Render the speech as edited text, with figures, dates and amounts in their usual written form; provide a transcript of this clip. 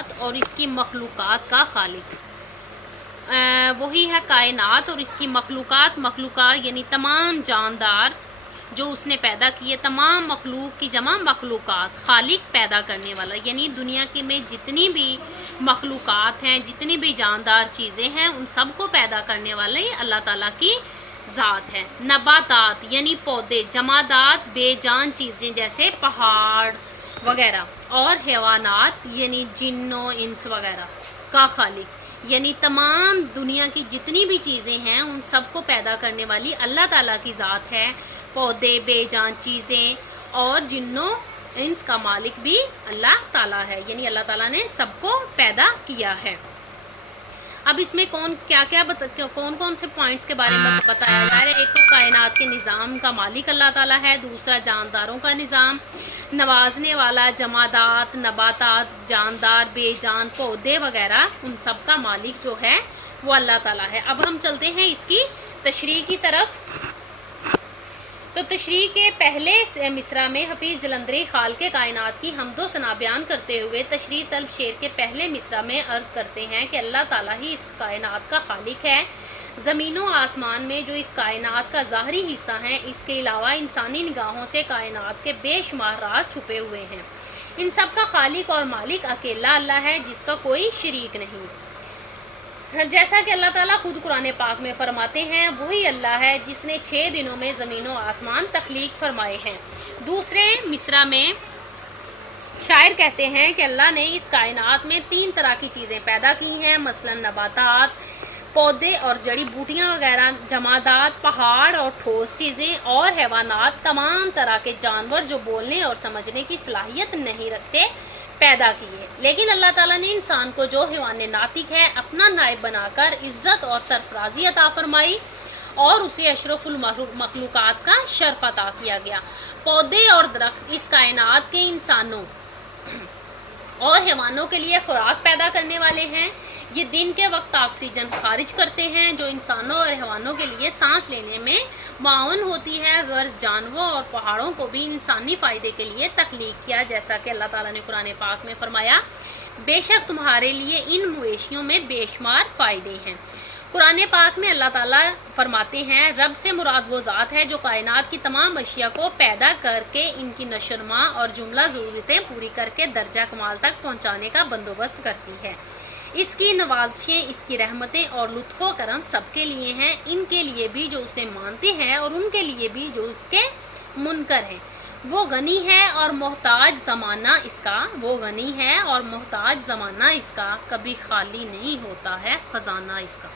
कायनात और इसकी मखलूक़ात का खालिक। वही है कायनात और इसकी मखलूक़ात यानी तमाम जानदार जो उसने पैदा किए, तमाम मखलूक की जमा मखलूक़ात, खालिक पैदा करने वाला, यानी दुनिया की में जितनी भी मखलूक़ात हैं, जितनी भी जानदार चीज़ें हैं, उन सब को पैदा करने वाले अल्लाह ताला की ज़ात है। नबातात यानी पौधे, जमादात बेजान चीज़ें जैसे पहाड़ वगैरह, और हैवानात यानी जिन्नों इंस वगैरह का खालिक, यानी तमाम दुनिया की जितनी भी चीज़ें हैं उन सब को पैदा करने वाली अल्लाह ताला की ज़ात है। पौधे, बेजान चीज़ें और जिन्नों इंस का मालिक भी अल्लाह ताला है, यानी अल्लाह ताला ने सबको पैदा किया है। अब इसमें कौन कौन से पॉइंट्स के बारे में बताया जा रहा है। एक तो कायनात के निज़ाम का मालिक अल्लाह ताला है, दूसरा जानदारों का निज़ाम, नवाजने वाला, जमादात, नबातात, जानदार, बेजान, पौधे वगैरह, उन सब का मालिक जो है वो अल्लाह ताला है। अब हम चलते हैं इसकी तशरीह की तरफ। तो तशरीह के पहले मिसरा में हफीज़ जलंधरी खाल के कायनात की हमदो सना बयान करते हुए तशरीह तलब शेर के पहले मिसरा में अर्ज़ करते हैं कि अल्लाह ताला ही इस कायनात का खालिक है। ज़मीनों आसमान में जो इस कायनात का ज़ाहरी हिस्सा है, इसके अलावा इंसानी निगाहों से कायनात के बेशुमार राज छुपे हुए हैं। इन सब का खालिक और मालिक अकेला अल्लाह है, जिसका कोई शरीक नहीं। जैसा कि अल्लाह ताला खुद कुरान पाक में फरमाते हैं, वही अल्लाह है जिसने 6 दिनों में ज़मीन व आसमान तख्लीक फरमाए हैं। दूसरे मिसरा में शायर कहते हैं कि अल्लाह ने इस कायनात में 3 तरह की चीज़ें पैदा की हैं, मसलन नबातात, पौधे और जड़ी बूटियाँ वगैरह, जमादात, पहाड़ और ठोस चीज़ें, और हैवानात, तमाम तरह के जानवर जो बोलने और समझने की सलाहियत नहीं रखते, पैदा किए। लेकिन अल्लाह ताला ने इंसान को जो हैवान नातिक है अपना नायब बनाकर इज़्ज़त और सरफराजी अता फरमाई और उसे अशरफुल मखलूक़ात का शर्फ अता किया गया। पौधे और दरख्त इस कायनात के इंसानों और हैवानों के लिए खुराक पैदा करने वाले हैं। ये दिन के वक्त ऑक्सीजन खारिज करते हैं जो इंसानों और हैवानों के लिए सांस लेने में माउन होती है। गर्ज जानवरों और पहाड़ों को भी इंसानी फ़ायदे के लिए तख्लीक किया, जैसा कि अल्लाह ताला ने कुरान पाक में फरमाया, बेशक तुम्हारे लिए इन मवेशियों में बेशुमार फ़ायदे हैं। कुरान पाक में अल्लाह ताला फरमाते हैं, रब से मुराद वो ज़ात है जो कायनात की तमाम अशिया को पैदा करके इनकी नशरमा और जुमला ज़रूरतें पूरी करके दर्जा कमाल तक पहुँचाने का बंदोबस्त करती है। इसकी नवाज़िशें, इसकी रहमतें और लुत्फ़ो करम सबके लिए हैं, इनके लिए भी जो उसे मानते हैं और उनके लिए भी जो उसके मुनकर हैं। वो गनी है और मोहताज ज़माना इसका, वो गनी है और मोहताज ज़माना इसका, कभी खाली नहीं होता है ख़जाना इसका।